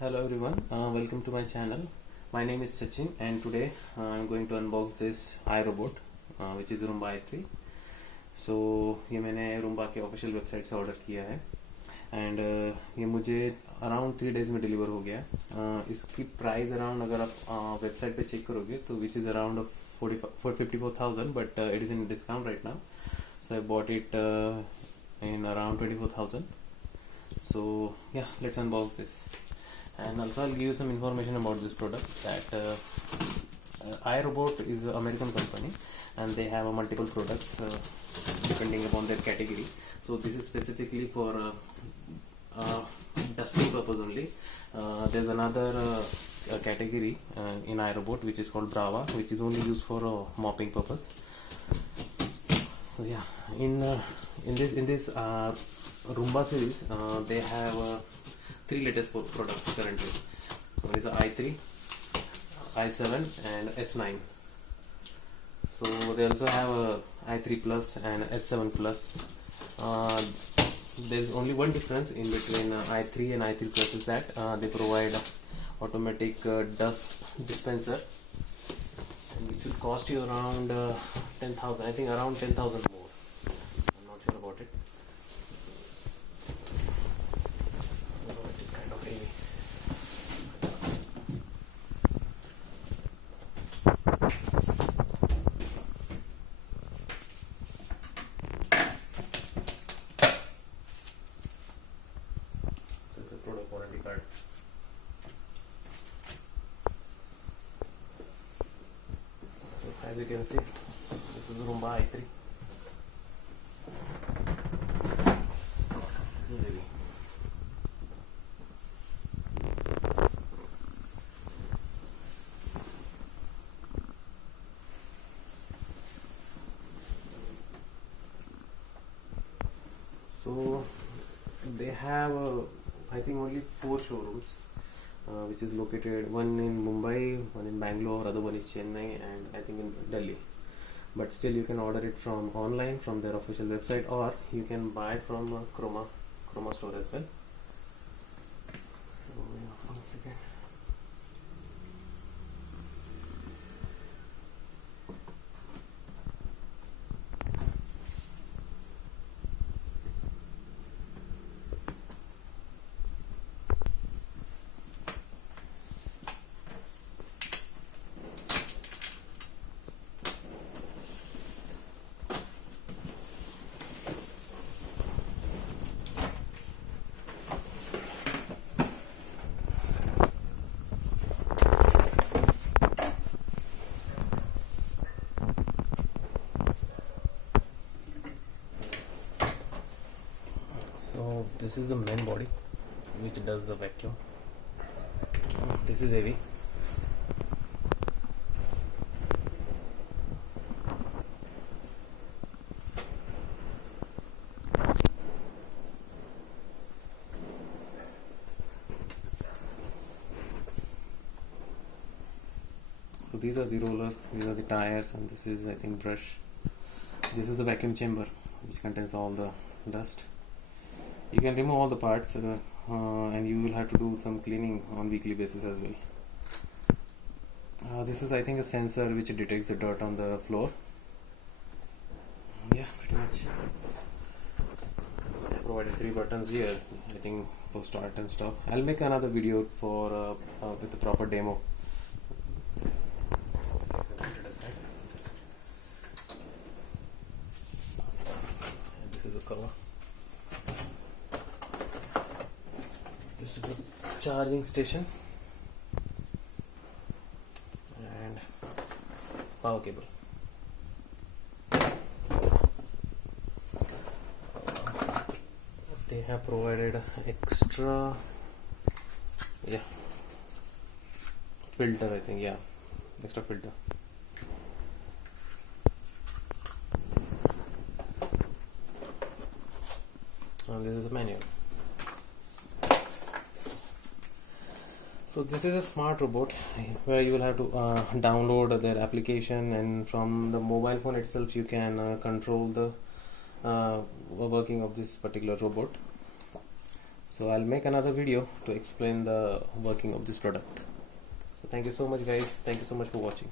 Hello everyone, welcome to my channel. My name is Sachin and today I'm going to unbox this iRobot which is Roomba i3. So ये मैंने Roomba के official website से order किया है and ये मुझे around 3 days में deliver हो गया है. इसकी प्राइस अराउंड अगर आप वेबसाइट पे चेक करोगे तो which is around 54,000 but it is in discount right now. So I bought it in around 24,000. So yeah, let's unbox this. And also I'll give you some information about this product that iRobot is an American company and they have multiple products depending upon their category. So this is specifically for dusting purpose only. There's another category in iRobot which is called Brava, which is only used for mopping purpose. So yeah, in this Roomba series they have 3 latest products currently. One is i3, i7 and s9. So they also have a i3 plus and s7 plus. There's only one difference in between i3 and i3 plus is that they provide automatic dust dispenser, and which will cost you around 10,000. I think around 10,000 more. I'm not sure about it. It is kind of heavy. This is the product warranty card. So as you can see, this is Roomba i3. This is heavy. So they have I think only 4 showrooms which is located, one in Mumbai, one in Bangalore, other one is Chennai, and I think in Delhi. But still you can order it from online from their official website, or you can buy from Chroma store as well. So yeah, 1 second. So this is the main body which does the vacuum. This is heavy. So these are the rollers, these are the tires, and this is I think brush. This is the vacuum chamber which contains all the dust. You can remove all the parts and you will have to do some cleaning on weekly basis as well. This is I think a sensor which detects the dirt on the floor. Yeah, pretty much. I provided 3 buttons here, I think, for start and stop. I'll make another video for with the proper demo. And this is a cover. This is a charging station and power cable. They have provided extra filter, I think, extra filter. And this is the manual. So this is a smart robot where you will have to download their application, and from the mobile phone itself you can control the working of this particular robot. So I'll make another video to explain the working of this product. So thank you so much guys, thank you so much for watching.